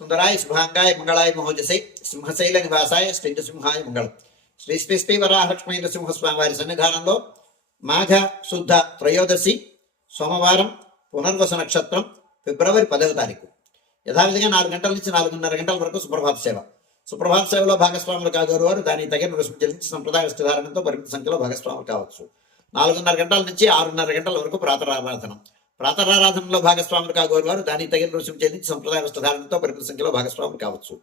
సుందరాయ శుభాంగాయ మంగళాయ మహోజసై సింహశైల నివాసాయ శ్రీనృసింహాయ మంగళం శ్రీ శ్రీ శ్రీ వరాహలక్ష్మీంద్ర సింహస్వామి వారి సన్నిధానంలో మాఘ శుద్ధ త్రయోదశి సోమవారం పునర్వస నక్షత్రం ఫిబ్రవరి పదవ తారీఖు యథావిధిగా నాలుగు గంటల నుంచి నాలుగున్నర గంటల వరకు సుప్రభాత సేవ సుప్రభాత సేవలో భాగస్వాములు కాగోరు వారు దానికి తగిన రుసుము చెల్లించి సంప్రదాయ విస్తధారణతో పరిమిత సంఖ్యలో భాగస్వాములు కావచ్చు. నాలుగున్నర గంటల నుంచి ఆరున్నర గంటల వరకు ప్రాతరారాధన. ప్రాతరారాధనలో భాగస్వాములు కాగోరు వారు దానికి తగిన రుసుము చెల్లించి సంప్రదాయ వస్త్రధారణతో పరిమిత సంఖ్యలో భాగస్వాములు కావచ్చు.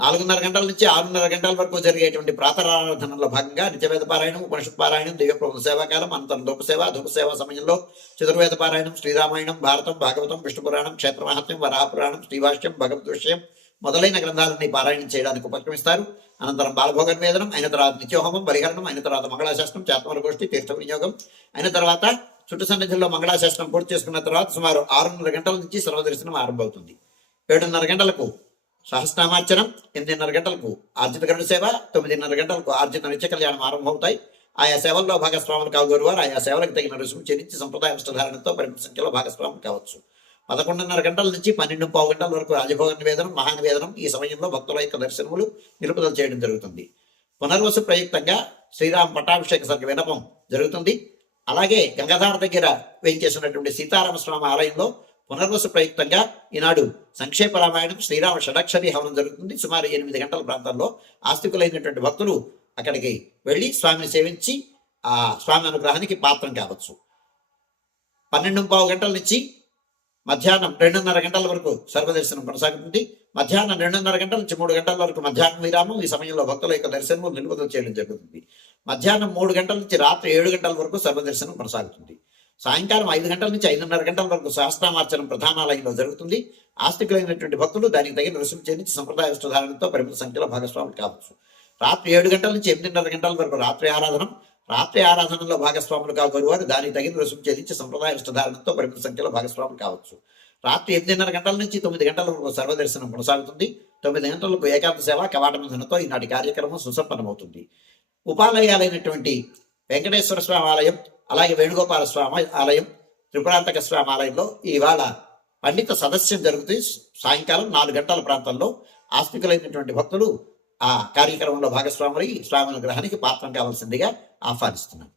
నాలుగున్నర గంటల నుంచి ఆరున్నర గంటల వరకు జరిగేటువంటి ప్రాతరారాధనలో భాగంగా నిత్యవేద పారాయణం ఉపనిషత్ పారాయణం దివ్యప్రభు సేవాకాలం అనంతరం ధూపసేవ ధూపసేవ సమయంలో చతుర్వేద పారాయణం శ్రీరామాయణం భారతం భాగవతం విష్ణు పురాణం క్షేత్ర మహాత్మ్యం వరాపురాణం శ్రీభాష్యం భగవద్ విషయం మొదలైన గ్రంథాలన్నీ పారాయణం చేయడానికి ఉపక్రమిస్తారు. అనంతరం బాలభోగన్ వేదనం అయిన తర్వాత నిత్యోహోమం పరిహరణం అయిన తర్వాత మంగళాశాస్త్రం చాత్మర గోష్ఠి తీర్థ వినియోగం అయిన తర్వాత చుట్టు సన్నిధిలో మంగళాశాసనం పూర్తి చేసుకున్న తర్వాత సుమారు ఆరున్నర గంటల నుంచి సర్వదర్శనం ఆరంభమవుతుంది. ఏడున్నర గంటలకు సహస్నామార్చనం ఎనిమిదిన్నర గంటలకు ఆర్జిత గరుడ సేవ తొమ్మిదిన్నర గంటలకు ఆర్జిత నిత్య కళ్యాణం ఆరంభమవుతాయి. ఆయా సేవల్లో భాగస్వాములు కాగోరు వారు ఆయా సేవలకు తగిన రుసుము చెల్లించి సంప్రదాయ విష్టధారణతో పరిమిత సంఖ్యలో భాగస్వాములు కావచ్చు. పదకొండున్నర గంటల నుంచి పన్నెండు పావు గంటల వరకు రాజభోగ నివేదనం మహానివేదనం ఈ సమయంలో భక్తుల యొక్క దర్శనములు నిలుపుదల చేయడం జరుగుతుంది. పునర్వసు ప్రయుక్తంగా శ్రీరామ్ పట్టాభిషేక సర్గ వినపం జరుగుతుంది. అలాగే గంగాధార దగ్గర వేయించేసినటువంటి సీతారామ స్వామి ఆలయంలో పునర్వస ప్రయుక్తంగా ఈనాడు సంక్షేప రామాయణం శ్రీరామ షడాక్షరి హవనం జరుగుతుంది. సుమారు ఎనిమిది గంటల ప్రాంతంలో ఆస్తికులైనటువంటి భక్తులు అక్కడికి వెళ్ళి స్వామిని సేవించి ఆ స్వామి అనుగ్రహానికి పాత్రం కావచ్చు. పన్నెండు పావు గంటల నుంచి మధ్యాహ్నం రెండున్నర గంటల వరకు సర్వదర్శనం కొనసాగుతుంది. మధ్యాహ్నం రెండున్నర గంటల నుంచి మూడు గంటల వరకు మధ్యాహ్నం విరామం. ఈ సమయంలో భక్తుల యొక్క దర్శనము నిలుపుదల చేయడం జరుగుతుంది. మధ్యాహ్నం మూడు గంటల నుంచి రాత్రి ఏడు గంటల వరకు సర్వదర్శనం కొనసాగుతుంది. సాయంకాలం ఐదు గంటల నుంచి ఐదున్నర గంటల వరకు సహస్రామార్చనం ప్రధానాలయంలో జరుగుతుంది. ఆస్తికులైనటువంటి భక్తులు దానికి తగిన రుసుము చెల్లించి సంప్రదాయ వస్తుధారణతో పరిమిత సంఖ్యలో భాగస్వాములు కావచ్చు. రాత్రి ఏడు గంటల నుంచి ఎనిమిదిన్నర గంటల వరకు రాత్రి ఆరాధనం రాత్రి ఆరాధనలో భాగస్వాములు కాగోరు వారు దానికి తగిన రుసుము చెల్లించి సంప్రదాయ వస్తుధారణతో పరిమిత సంఖ్యలో భాగస్వాములు కావచ్చు. రాత్రి ఎనిమిదిన్నర గంటల నుంచి తొమ్మిది గంటల వరకు సర్వదర్శనం కొనసాగుతుంది. తొమ్మిది గంటలకు ఏకాంత సేవ కవాటబంధనతో ఈనాటి కార్యక్రమం సుసంపన్నమవుతుంది. ఉపాలయాలైనటువంటి వెంకటేశ్వర స్వామి ఆలయం అలాగే వేణుగోపాల స్వామి ఆలయం త్రిపురాంతక స్వామి ఆలయంలో ఇవాళ పండిత సదస్యం జరుగుతుంది సాయంకాలం నాలుగు గంటల ప్రాంతంలో ఆస్తికులైనటువంటి భక్తులు ఆ కార్యక్రమంలో భాగస్వాములై స్వామి గ్రహానికి పాత్రం కావాల్సిందిగా ఆహ్వానిస్తున్నాను